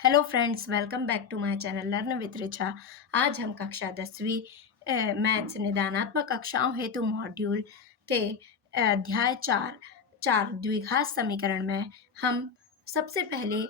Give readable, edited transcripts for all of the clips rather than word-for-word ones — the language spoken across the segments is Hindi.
Hello friends, welcome back to my channel learn with Richa. आज हम कक्षा 10वीं मैथ्स निदानात्मक कक्षाओं हेतु मॉड्यूल के अध्याय चार द्विघात समीकरण में हम सबसे पहले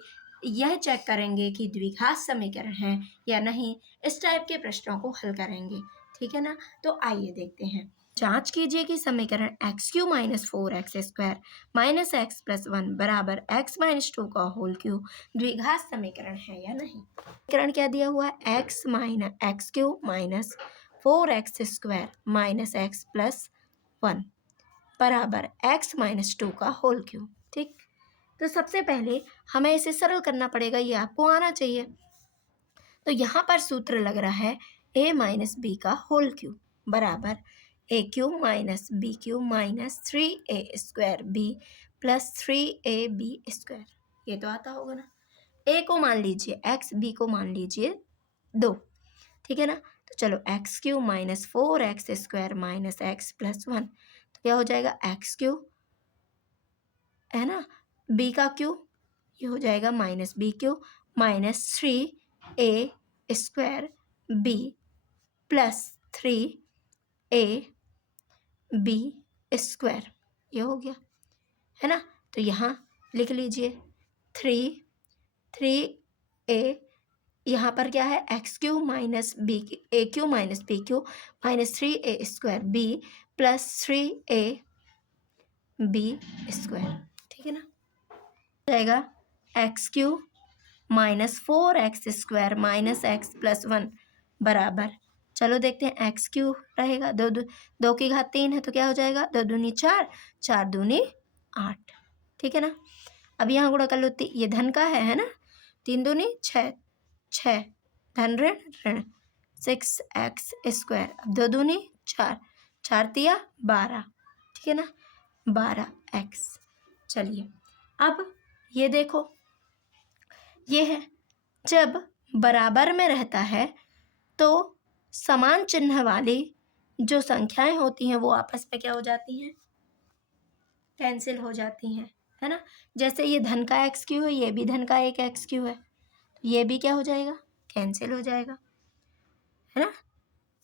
यह चेक करेंगे कि द्विघात समीकरण है या नहीं। इस टाइप के प्रश्नों को हल करेंगे, ठीक है ना। तो आइए देखते हैं। जांच कीजिए कि समीकरण x Q minus four x square minus x plus one बराबर एक्स माइनस टू का होल क्यूब द्विघात समीकरण है या नहीं। समीकरण क्या दिया हुआ है? X Q minus four x square minus x plus one बराबर एक्स माइनस टू का होल क्यूब। ठीक, तो सबसे पहले हमें इसे सरल करना पड़ेगा, ये आपको आना चाहिए। तो यहाँ पर सूत्र लग रहा है a माइनस बी का होल क्यूब बराबर a cube minus B cube minus 3a square B plus 3ab square. ये तो आता होगा ना। a को मान लीजिए x, b को मान लीजिए 2, ठीक है ना। तो चलो x cube minus four x square minus x plus one, तो क्या हो जाएगा? एक्स क्यूब है ना, b का क्यूब, ये हो जाएगा minus B cube minus 3a square B plus 3a B square, ये हो गया है ना। तो यहाँ लिख लीजिए 3a, यहाँ पर क्या है? X cube minus b, a cube minus B cube minus 3a square B plus 3a B square, ठीक है ना। जाएगा x cube minus four x square minus x plus one बराबर, चलो देखते हैं, एक्स क्यूब रहेगा, दो की घात 3 है तो क्या हो जाएगा? 2 दूनी 4, 4 दूनी 8, ठीक है ना। अब यहाँ गुणा कर लो, ये धन का है ना, 3 दूनी 6, 6 धन ऋण ऋण 6x स्क्वायर, अब 2 दूनी 4, 4 तिया 12, ठीक है ना, 12x। चलिए अब ये देखो, ये है जब बराबर में रहता है तो समान चिन्ह वाली जो संख्याएं होती हैं वो आपस में क्या हो जाती हैं? कैंसिल हो जाती हैं, है ना। जैसे ये धन का एक्स क्यू है, ये भी धन का एक एक्स क्यू है, तो ये भी क्या हो जाएगा? कैंसिल हो जाएगा, है ना।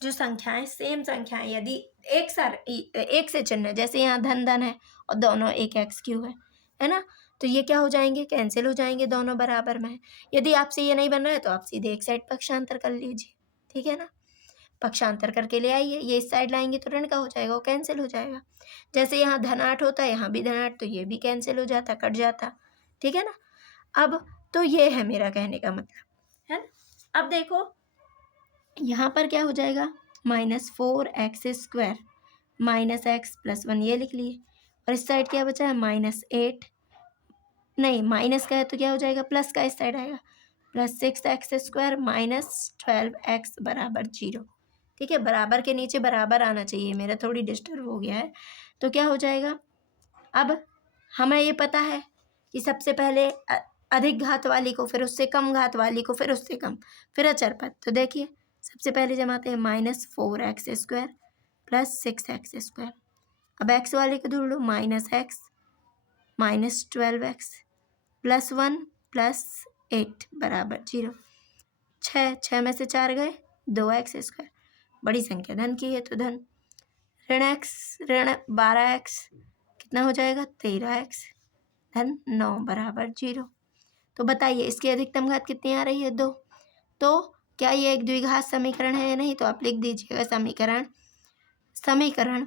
जो संख्याएं सेम संख्याएं यदि एक से चिन्ह, जैसे यहाँ धन धन है और दोनों एक एक्स क्यू है ना, तो ये क्या हो जाएंगे? कैंसिल हो जाएंगे, दोनों बराबर में है। यदि आपसे ये नहीं बन रहा है तो आप सीधे एक साइड पक्षांतर कर लीजिए, ठीक है ना। पक्षांतर करके ले आइए, ये इस साइड लाएंगे तो ऋण का हो जाएगा, वो कैंसिल हो जाएगा। जैसे यहाँ धन 8 होता है, यहाँ भी धन 8, तो ये भी कैंसिल हो जाता, कट जाता, ठीक है ना। अब तो ये है मेरा कहने का मतलब, है ना। अब देखो यहाँ पर क्या हो जाएगा? Minus four x square minus x plus one, ये लिख लिए, और इस साइड क्या बचा है? माइनस 8, नहीं माइनस का है तो क्या हो जाएगा? प्लस का इस साइड आएगा, plus 6x square minus 12x बराबर 0, ठीक है। बराबर के नीचे बराबर आना चाहिए, मेरा थोड़ी डिस्टर्ब हो गया है, तो क्या हो जाएगा? अब हमें ये पता है कि सबसे पहले अधिक घात वाली को, फिर उससे कम घात वाली को, फिर उससे कम, फिर अचर पद। तो देखिए सबसे पहले जमाते हैं minus four x square plus 6x square, अब एक्स वाले को ढूंढ लो, minus x minus 12x plus one plus 8 बराबर 0, 6 में से 4 गए, 2x स्क्वायर, बड़ी संख्या धन की है तो धन, ऋण x ऋण 12x कितना हो जाएगा? 13x धन 9 बराबर 0। तो बताइए इसकी अधिकतम घात कितनी आ रही है? 2। तो क्या ये एक द्विघात समीकरण है या नहीं? तो आप लिख दीजिएगा समीकरण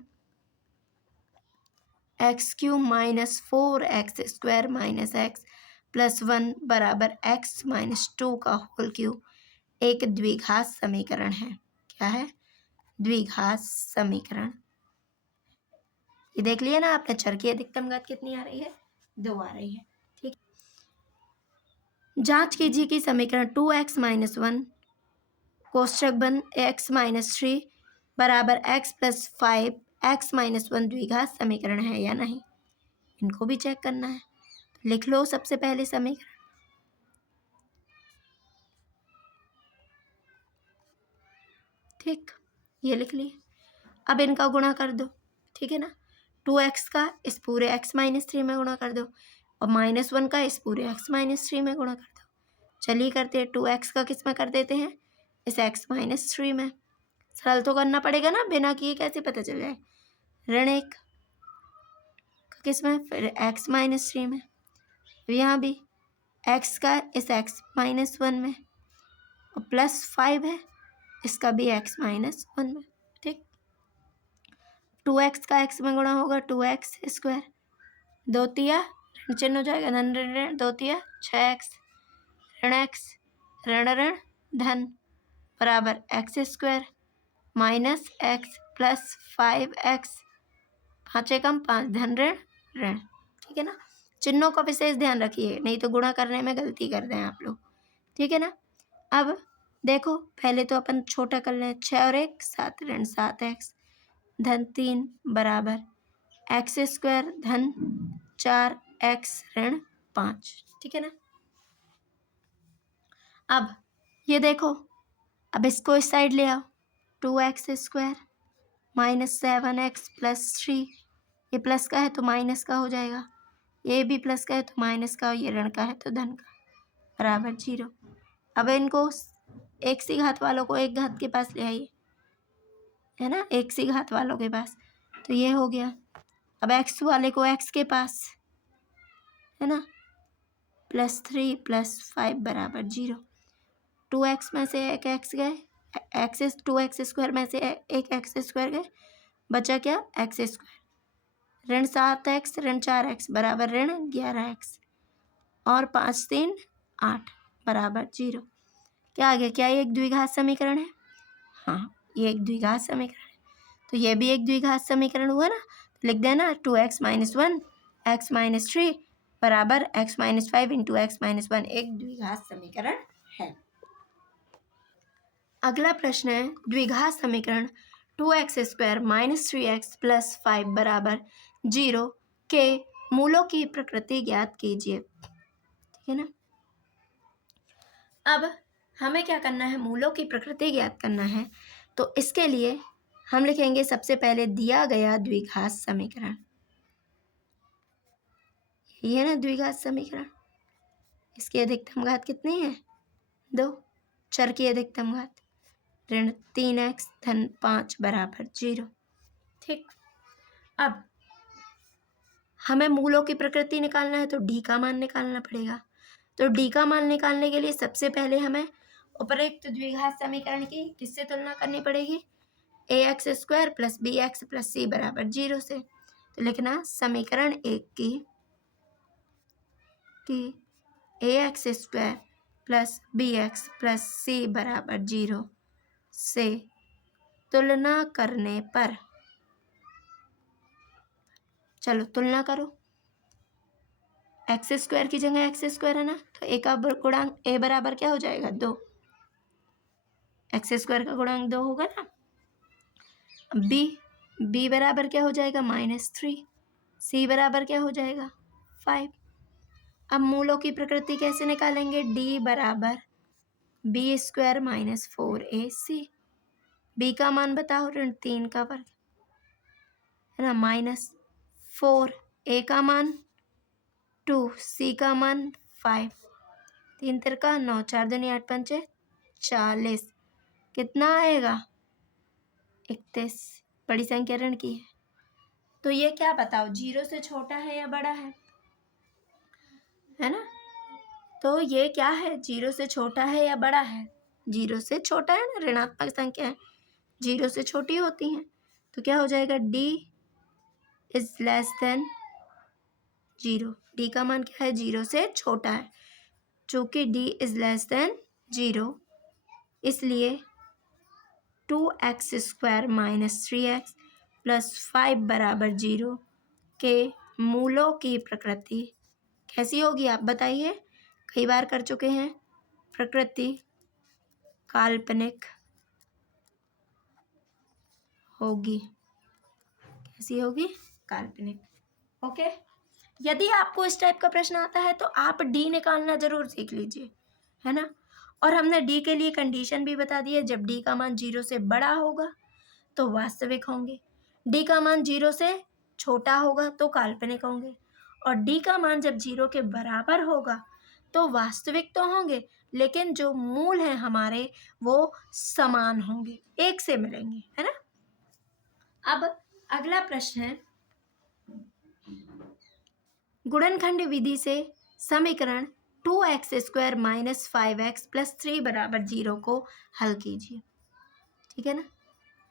x cube minus four x square minus x plus one बराबर एक्स माइनस टू का होल क्यूब एक द्विघात समीकरण है। क्या है? द्विघात समीकरण। ये देख लिया ना आपने, चर की अधिकतम घात कितनी आ रही है? 2 आ रही है, ठीक। जांच कीजिए कि समीकरण 2x माइनस वन कोष्टक बंद x माइनस 3 बराबर x plus 5 x minus one द्विघात समीकरण है या नहीं। इनको भी चेक करना है, लिख लो सबसे पहले समीकरण, ठीक, ये लिख लिए। अब इनका गुणा कर दो, ठीक है ना। 2x का इस पूरे x माइनस 3 में गुणा कर दो, और माइनस वन का इस पूरे x माइनस 3 में गुणा कर दो, चलिए करते हैं, 2x का किस में कर देते हैं, इस x-3 में। सरल तो करना पड़ेगा ना, बिना किए कैसे पता चल जाए। ऋण 1 किस में, फिर x-3 में। यहाँ भी x का इस x-1 में, और +5 है, इसका भी x-1 में। ठीक, 2x का x में गुणा होगा, 2x², 2 तिया ऋण चिन्ह हो जाएगा, धन ऋण ऋण, 2 तिया 6x, ऋण x, ऋण ऋण धन, बराबर x² minus x plus 5x, 5 एकम 5, धन ऋण ऋण। ठीक है ना, चिन्हों का विशेष ध्यान रखिए, नहीं तो गुणा करने में गलती कर दें आप लोग। ठीक है ना, अब देखो पहले तो अपन छोटा कर लें, 6 और 1 7, ऋण 7x, धन 3 बराबर x² धन 4x ऋण 5। ठीक है ना, अब ये देखो, अब इसको इस साइड ले आओ, 2x² माइनस 7x प्लस 3, ये प्लस का है तो माइनस का हो जाएगा, ये भी प्लस का है तो माइनस का, ये ऋण का है तो धन का, बराबर 0। अब इनको एक सी घात वालों को एक घात के पास ले आइए, है ना, एक सी घात वालों के पास, तो ये हो गया। अब x वाले को x के पास, है ना, +3 + 5 बराबर 0। 2x में से एक x गए, 2x² में से एक x² गए, बचा क्या, x²। ऋण 7x ऋण 4x बराबर ऋण 11x, और 5 3 8 बराबर 0। क्या आ गया, क्या ये एक द्विघात समीकरण है? हाँ, ये एक द्विघात समीकरण है, तो ये भी एक द्विघात समीकरण हुआ ना, तो लिख देना 2x - 1 x - 3 बराबर x - 5 × x - 1 एक द्विघात समीकरण है। अगला प्रश्न है, द्विघात समीकरण 2x² - 3x + 5 बराबर 0 के मूलों की प्रकृति ज्ञात कीजिए। ठीक है ना, अब हमें क्या करना है, मूलों की प्रकृति ज्ञात करना है, तो इसके लिए हम लिखेंगे सबसे पहले दिया गया द्विघात समीकरण, यही है ना द्विघात समीकरण। इसकी अधिकतम घात कितनी है, 2, चर की अधिकतम घात, ऋण 3x धन 5 बराबर 0। ठीक, अब हमें मूलों की प्रकृति निकालना है, तो डी का मान निकालना पड़ेगा। तो डी का मान निकालने के लिए सबसे पहले हमें उपरोक्त द्विघात समीकरण की किससे तुलना करनी पड़ेगी, ax² + bx + c बराबर 0 से। तो लिखना समीकरण 1 की ax² + bx + c बराबर 0 से तुलना करने पर, चलो तुलना करो, x² की जगह x² है ना, तो a का गुणांक a बराबर क्या हो जाएगा, 2, x² का गुणांक 2 होगा ना। b बराबर क्या हो जाएगा, -3, c बराबर क्या हो जाएगा, 5। अब मूलों की प्रकृति कैसे निकालेंगे, d बराबर b² - 4ac, b का मान बताओ, ऋण 3 का वर्ग, है ना, -4, a का मान 2, c का मान 5, 3 तिरका 9, 4 दूनी 8 पंचे 40, कितना आएगा, 31। बड़ी संख्या ऋण की है, तो ये क्या बताओ, 0 से छोटा है या बड़ा है ना, तो ये क्या है, 0 से छोटा है या बड़ा है, 0 से छोटा है ना, ऋणात्मक संख्या है, 0 से छोटी होती हैं, तो क्या हो जाएगा, d is less than 0, d का मान क्या है, 0 से छोटा है, चूँकि d इज लेस देन 0, इसलिए 2x² - 3x + 5 बराबर 0 के मूलों की प्रकृति कैसी होगी, आप बताइए, कई बार कर चुके हैं, प्रकृति काल्पनिक होगी, कैसी होगी, काल्पनिक। ओके, यदि आपको इस टाइप का प्रश्न आता है तो आप डी निकालना जरूर सीख लीजिए, है ना, और हमने डी के लिए कंडीशन भी बता दी है, जब डी का मान 0 से बड़ा होगा तो वास्तविक होंगे, डी का मान 0 से छोटा होगा तो काल्पनिक होंगे, और डी का मान जब 0 के बराबर होगा तो वास्तविक तो होंगे, लेकिन जो मूल हैं हमारे वो समान होंगे, एक से मिलेंगे, है ना। अब अगला प्रश्न है, गुणनखंड विधि से समीकरण 2x² माइनस 5x प्लस 3 बराबर 0 को हल कीजिए। ठीक है ना,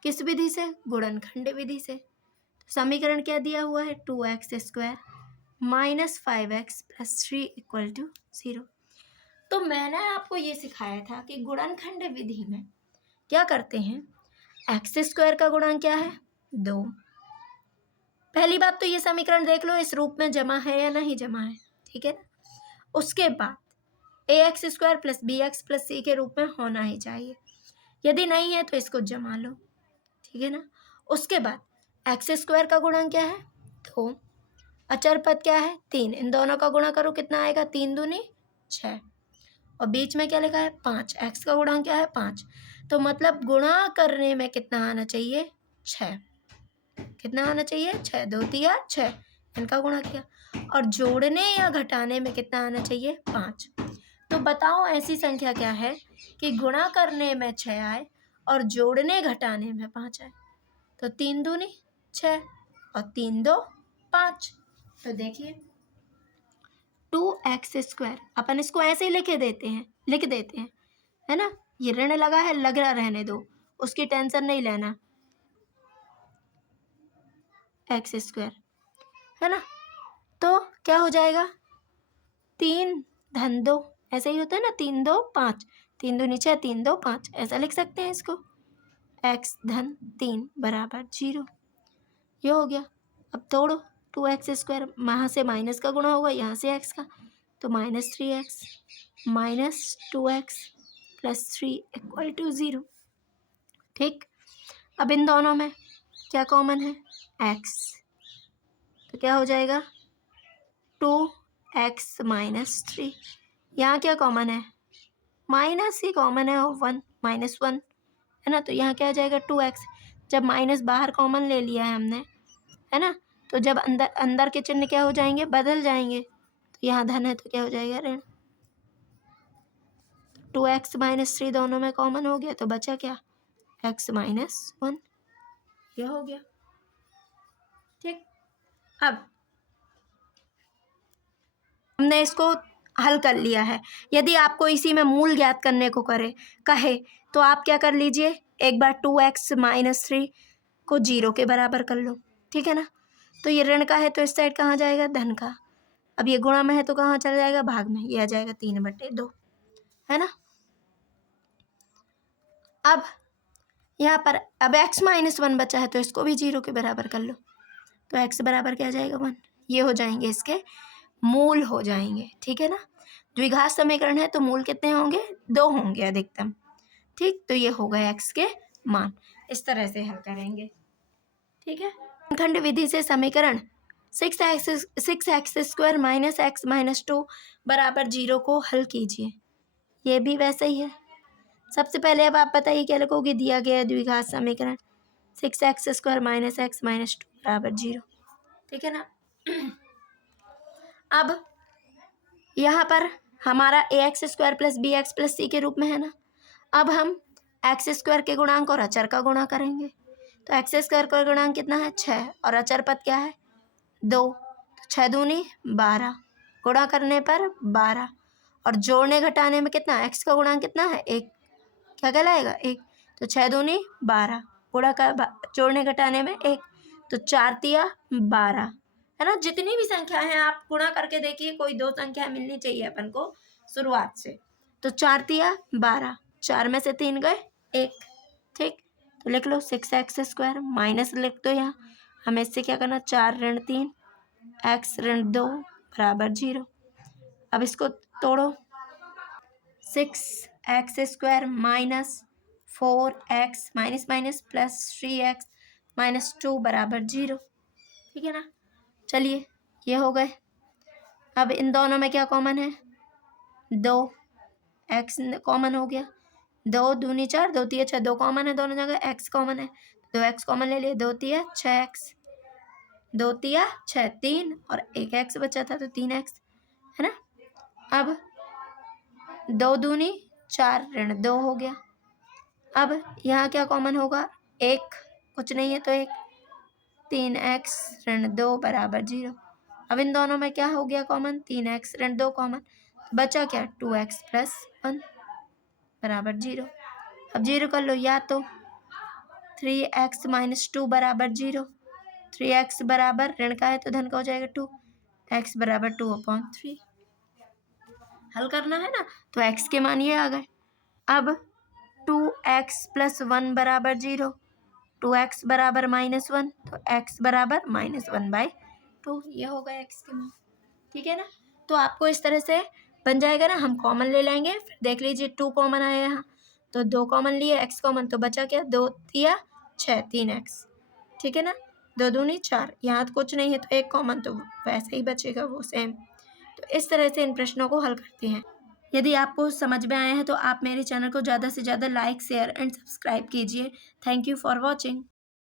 किस विधि से? गुणनखंड विधि से। तो समीकरण क्या दिया हुआ है? 2x² minus 5x plus 3 equal to 0। तो मैंने आपको ये सिखाया था कि गुणनखंड विधि में क्या करते हैं, x² का गुणांक क्या है? 2। पहली बात तो ये समीकरण देख लो इस रूप में जमा है या नहीं जमा है, ठीक है ना। उसके बाद ax² plus bx plus c के रूप में होना ही चाहिए, यदि नहीं है तो इसको जमा लो, ठीक है ना। उसके बाद x² का गुणांक क्या है? 2, अचर पद क्या है? 3, इन दोनों का गुणा करो, कितना आएगा? 3 दूनी 6, और बीच में क्या लिखा है? 5। x का गुणांक क्या है? 5। तो मतलब गुणा करने में कितना आना चाहिए? 6। कितना आना चाहिए? 6, 2 तिया 6, इनका गुणा किया, और जोड़ने या घटाने में कितना आना चाहिए? 5। तो बताओ ऐसी संख्या क्या है कि गुणा करने में 6 आए और जोड़ने घटाने में 5 आए? तो 3 दूनी 6 और 3 2 5। तो देखिए 2x², अपन इसको ऐसे ही लिख देते हैं, है ना। ये ऋण लगा है, लगा रहने दो, उसकी टेंशन नहीं लेना, x², है ना। तो क्या हो जाएगा? 3 धन 2, ऐसे ही होता है ना, 3 2 5, 3 दूनी 6, 3 2 5, ऐसा लिख सकते हैं इसको, x धन 3 बराबर 0। ये हो गया। अब तोड़ो, 2x² वहाँ से माइनस का गुणा होगा, यहाँ से x का, तो minus 3x minus 2x plus 3 equal to 0। ठीक, अब इन दोनों में क्या कॉमन है? x, तो क्या हो जाएगा? 2x minus 3। यहाँ क्या कॉमन है? माइनस ही कॉमन है, और 1 माइनस 1, है ना। तो यहाँ क्या आ जाएगा? 2x। जब माइनस बाहर कॉमन ले लिया है हमने, है ना, तो जब अंदर अंदर के चिन्ह क्या हो जाएंगे? बदल जाएंगे। तो यहाँ धन है तो क्या हो जाएगा? ऋण। 2x माइनस 3 दोनों में कॉमन हो गया, तो बचा क्या? x minus 1। यह हो गया। ठीक, अब हमने इसको हल कर लिया है। यदि आपको इसी में मूल ज्ञात करने को कहे तो आप क्या कर लीजिए, एक बार 2x माइनस 3 को 0 के बराबर कर लो, ठीक है ना। तो ये ऋण का है तो इस साइड कहाँ जाएगा? धन का। अब ये गुणा में है तो कहाँ चला जाएगा? भाग में। ये आ जाएगा 3/2, है ना। अब यहाँ पर अब x माइनस 1 बचा है तो इसको भी 0 के बराबर कर लो, तो x बराबर क्या आ जाएगा? 1। ये हो जाएंगे इसके मूल हो जाएंगे, ठीक है ना। द्विघात समीकरण है तो मूल कितने होंगे? 2 होंगे अधिकतम। ठीक, तो ये हो गए x के मान। इस तरह से हल करेंगे, ठीक है। खंड विधि से समीकरण 6x² माइनस x माइनस 2 बराबर 0 को हल कीजिए। ये भी वैसे ही है। सबसे पहले अब आप बताइए क्या लिखोगे? दिया गया द्विघात समीकरण 6x² माइनस x माइनस 2 बराबर 0, ठीक है ना। अब यहाँ पर हमारा ax² plus bx plus c के रूप में है ना। अब हम x² के गुणांक और अचर का गुणा करेंगे। तो x² का गुणांक कितना है? 6, और अचर पद क्या है? 2। तो 6 दूनी 12, गुणा करने पर 12, और जोड़ने घटाने में कितना? x का गुणांक कितना है? 1, क्या कहलाएगा? 1। तो 6 दूनी 12, गुणा कर जोड़ने घटाने में 1, तो 4 तिया 12, है ना। जितनी भी संख्या है आप गुणा करके देखिए, कोई 2 संख्या मिलनी चाहिए अपन को शुरुआत से। तो 4 तिया 12, 4 में से 3 गए 1, ठीक। तो लिख लो 6x² माइनस लिख दो यहाँ, हमें इससे क्या करना? 4 ऋण 3 x ऋण 2 बराबर 0। अब इसको तोड़ो, 6x² minus 4x minus minus plus 3x minus 2 बराबर 0, ठीक है ना। चलिए ये हो गए। अब इन दोनों में क्या कॉमन है? 2, x कॉमन हो गया, 2 दूनी 4, 2 तिया 6, 2 कॉमन है दोनों जगह, x कॉमन है, 2x कॉमन ले लिए, 2 तिया 6x, 2 तिया 6 3, और 1 x बचा था तो 3x, है ना। अब 2 दूनी 4 ऋण 2 हो गया। अब यहाँ क्या कॉमन होगा, 1 कुछ नहीं है तो 1, 3x ऋण 2 बराबर 0। अब इन दोनों में क्या हो गया कॉमन, 3x ऋण 2 कॉमन, बचा क्या 2x प्लस 1 बराबर 0। अब 0 कर लो, या तो 3x माइनस 2 बराबर 0, 3x बराबर ऋण का है तो धन का हो जाएगा 2, x बराबर 2/3। हल करना है ना, तो x के मान ये आ गए। अब 2x प्लस 1 बराबर 0, 2x बराबर -1, तो x बराबर -1/2, ये हो गया x के मान। ठीक है ना, तो आपको इस तरह से बन जाएगा ना। हम कॉमन ले लेंगे, फिर देख लीजिए 2 कॉमन आया यहाँ, तो 2 कॉमन लिए, x कॉमन, तो बचा क्या, 2 या 6, 3x। ठीक है ना, 2 दूनी 4, यहाँ तो कुछ नहीं है तो 1 कॉमन, तो वैसे ही बचेगा वो सेम। तो इस तरह से इन प्रश्नों को हल करते हैं। यदि आपको समझ में आया है तो आप मेरे चैनल को ज़्यादा से ज़्यादा लाइक, शेयर एंड सब्सक्राइब कीजिए। Thank you for watching.